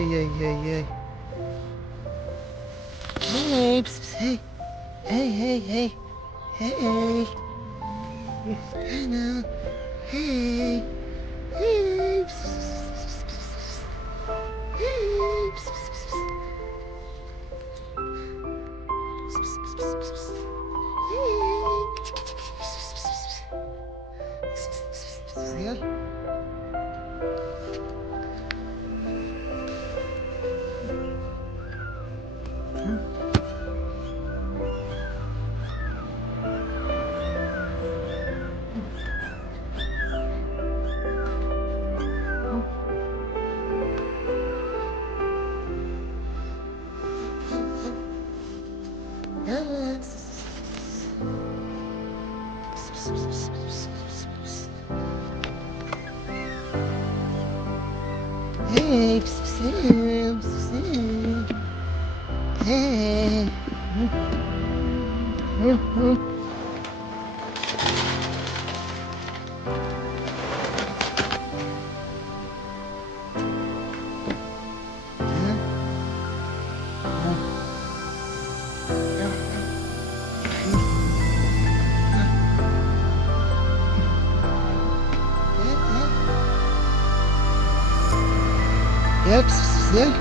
Ay, ay, ay, ay. Hey, psst, psst, hey. Hey, hey, hey. Hey. Hey now. Hey. Hey. Psst, psst, psst, psst. Hey. Psst, psst, psst, psst. Psst, psst, psst, psst, psst. Hey. Psst, psst, psst, psst. Psst, psst, psst, psst. Gel. Gel. Psst, psst, psst, psst, psst, psst. Hey, psst, psst, hey, psst, psst, hey. Hey. Gel, pis pis pis, gel.